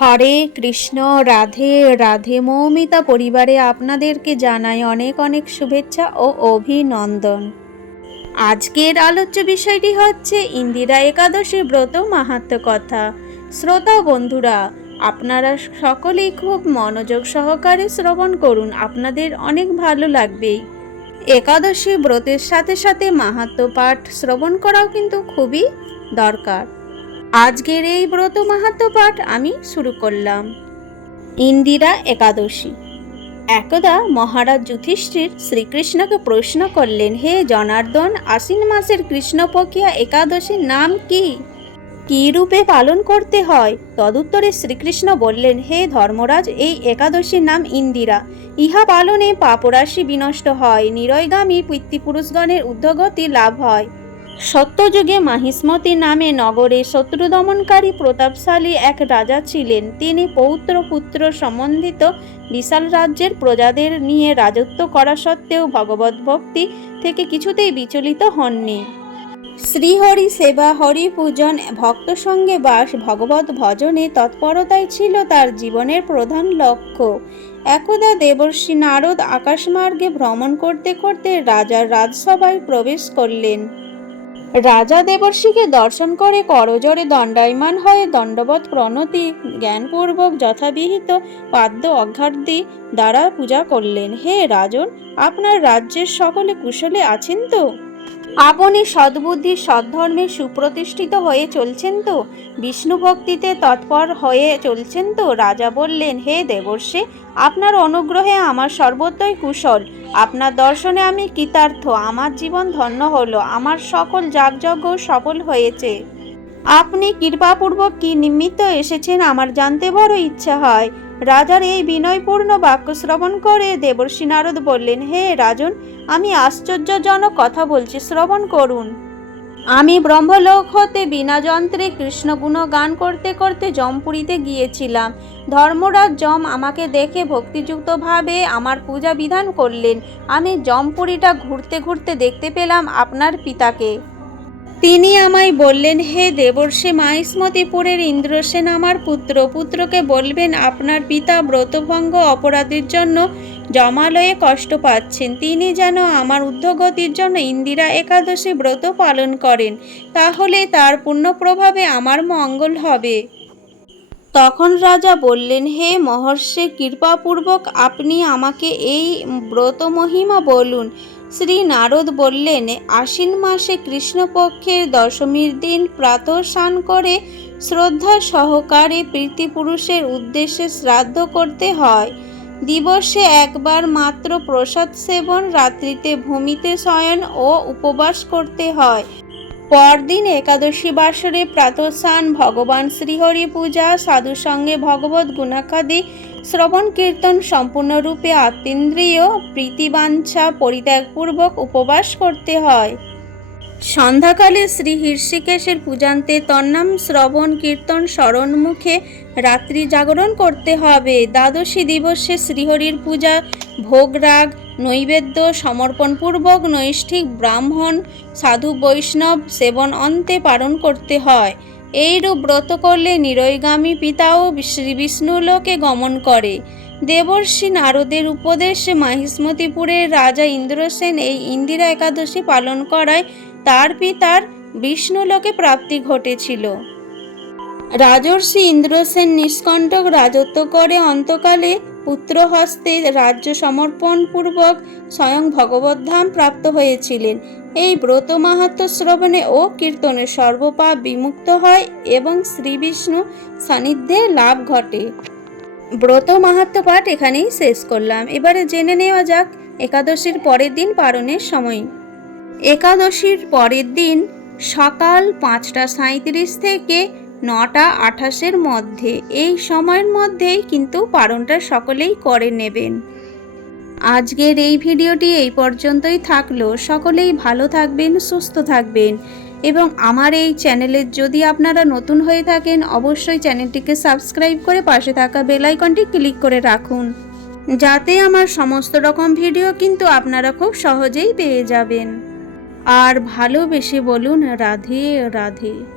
হরে কৃষ্ণ, রাধে রাধে মৌমিতা পরিবারে আপনাদেরকে জানাই অনেক অনেক শুভেচ্ছা ও অভিনন্দন। আজকের আলোচ্য বিষয়টি হচ্ছে ইন্দিরা একাদশী ব্রত মাহাত্ম কথা। শ্রোতা বন্ধুরা, আপনারা সকলেই খুব মনোযোগ সহকারে শ্রবণ করুন, আপনাদের অনেক ভালো লাগবে। একাদশী ব্রতের সাথে সাথে মাহাত্ম পাঠ শ্রবণ করাও কিন্তু খুবই দরকার। আজকের এই ব্রত মাহাত্ম পাঠ আমি শুরু করলাম। ইন্দিরা একাদশী। একদা মহারাজ যুধিষ্ঠির শ্রীকৃষ্ণকে প্রশ্ন করলেন, হে জনার্দন, আশ্বিন মাসের কৃষ্ণপক্ষিয়া একাদশীর নাম কি? কী রূপে পালন করতে হয়? তদুত্তরে শ্রীকৃষ্ণ বললেন, হে ধর্মরাজ, এই একাদশীর নাম ইন্দিরা। ইহা পালনে পাপরাশি বিনষ্ট হয়, নিরয়গামী পিতৃপুরুষগণের ঊর্ধ্বগতি লাভ হয়। সত্যযুগে মাহিষ্মতি নামে নগরে শত্রু দমনকারী প্রতাপশালী এক রাজা ছিলেন। তিনি পৌত্র পুত্র সম্বন্ধিত বিশাল রাজ্যের প্রজাদের নিয়ে রাজত্ব করা সত্ত্বেও ভগবত ভক্তি থেকে কিছুতেই বিচলিত হননি। শ্রীহরি সেবা, হরি পূজন, ভক্ত সঙ্গে বাস, ভগবত ভজনে তৎপরতাই ছিল তার জীবনের প্রধান লক্ষ্য। একদা দেবর্ষি নারদ আকাশমার্গে ভ্রমণ করতে করতে রাজার রাজসভায় প্রবেশ করলেন। রাজা দেবর্ষিকে দর্শন করে করজরে দণ্ডায়মান হয়ে দণ্ডবত প্রণতি জ্ঞানপূর্বক যথাবিহিত পাদ্য অঘার্দি দ্বারা পূজা করলেন। হে রাজন, আপনার রাজ্যের সকলে কুশলে আছেন তো? আপনি সদ্বুদ্ধি, সদ্ধর্মে সুপ্রতিষ্ঠিত হয়ে চলছেন তো? বিষ্ণু ভক্তিতে তৎপর হয়ে চলছেন তো? রাজা বললেন, হে দেবর্ষে, আপনার অনুগ্রহে আমার সর্বত্রই কুশল। আপনার দর্শনে আমি কৃতার্থ। আমার জীবন ধন্য হলো। আমার সকল যাগযজ্ঞ সফল হয়েছে। আপনি কৃপাপূর্বক কি নিমিত্ত এসেছেন? আমার জানতে বড় ইচ্ছা হয়। রাজার এই বিনয়পূর্ণ বাক্য শ্রবণ করে দেবর্ষি নারদ বললেন, হে রাজন, আমি আশ্চর্যজনক কথা বলছি, শ্রবণ করুন। আমি ব্রহ্মলোক হতে বিনা যন্ত্রে কৃষ্ণগুণ গান করতে করতে জমপুরীতে গিয়েছিলাম। ধর্মরাজ যম আমাকে দেখে ভক্তিযুক্তভাবে আমার পূজা বিধান করলেন। আমি জমপুরীটা ঘুরতে ঘুরতে দেখতে পেলাম আপনার পিতাকে। তিনি আমায় বললেন, হে দেবর্ষে মাইসমতিপুরের ইন্দ্রসেন আমার পুত্র, পুত্রকে বলবেন আপনার পিতা ব্রতভঙ্গ অপরাধের জন্য জমালয়ে কষ্ট পাচ্ছেন। তিনি যেন আমার ঊর্ধ্বগতির জন্য ইন্দিরা একাদশী ব্রত পালন করেন, তাহলে তার পুণ্য প্রভাবে আমার মঙ্গল হবে। তখন রাজা বললেন, হে মহর্ষে, কৃপাপূর্বক আপনি আমাকে এই ব্রত মহিমা বলুন। শ্রী নারদ বললেন, আশ্বিন মাসে কৃষ্ণপক্ষের দশমীর দিন প্রাতঃ স্নান করে শ্রদ্ধা সহকারে প্রীতিপুরুষের উদ্দেশ্যে শ্রাদ্ধ করতে হয়। দিবসে একবার মাত্র প্রসাদ সেবন, রাত্রিতে ভূমিতে শয়ন ও উপবাস করতে হয়। পরদিন একাদশী বাসরে প্রাতঃস্নান, ভগবান শ্রীহরি পূজা, সাধু সঙ্গে ভগবত গুণাকাদি শ্রবণ কীর্তন সম্পূর্ণরূপে আত্মেন্দ্রিয়, প্রীতিবাঞ্ছা পরিত্যাগপূর্বক উপবাস করতে হয়। সন্ধ্যাকালে শ্রী হৃষিকেশের পূজান্তে তন্নাম, শ্রবণ, কীর্তন, স্মরণ মুখে রাত্রি জাগরণ করতে হবে। দ্বাদশী দিবসে শ্রীহরির পূজা ভোগরাগ নৈবেদ্য সমর্পণপূর্বক নৈষ্ঠিক ব্রাহ্মণ, সাধু বৈষ্ণব সেবন অন্তে পালন করতে হয়। এইরূপ ব্রত করলে নিরয়গামী পিতাও শ্রী বিষ্ণুলোকে গমন করে। দেবর্ষি নারদের উপদেশে মাহিষ্মতিপুরের রাজা ইন্দ্রসেন এই ইন্দিরা একাদশী পালন করায় তার পিতার বিষ্ণুলোকে প্রাপ্তি ঘটেছিল। রাজর্ষি ইন্দ্রসেন নিষ্কণ্টক রাজত্ব করে অন্তকালে পুত্র হস্তে রাজ্য সমর্পণ পূর্বক স্বয়ং ভগবদ্ধাম প্রাপ্ত হয়েছিলেন। এই ব্রত মাহাত্ম শ্রবণে ও কীর্তনে সর্বপাপ বিমুক্ত হয় এবং শ্রী বিষ্ণু সান্নিধ্যে লাভ ঘটে। ব্রত মাহাত্ম পাঠ এখানেই শেষ করলাম। এবারে জেনে নেওয়া যাক একাদশীর পরের দিন পালনের সময়। একাদশীর পরের দিন সকাল পাঁচটা সাঁত্রিশ থেকে নটা আঠাশের মধ্যে। এই সময়ের মধ্যেই কিন্তু পারণটা সকলেই করে নেবেন। আজকের এই ভিডিওটি এই পর্যন্তই থাকল। সকলেই ভালো থাকবেন, সুস্থ থাকবেন। এবং আমার এই চ্যানেলের যদি আপনারা নতুন হয়ে থাকেন, অবশ্যই চ্যানেলটিকে সাবস্ক্রাইব করে পাশে থাকা বেলাইকনটি ক্লিক করে রাখুন। যাতে আমার সমস্ত রকম ভিডিও কিন্তু আপনারা খুব সহজেই পেয়ে যাবেন। আর ভালোবেসে বলুন, রাধে রাধে।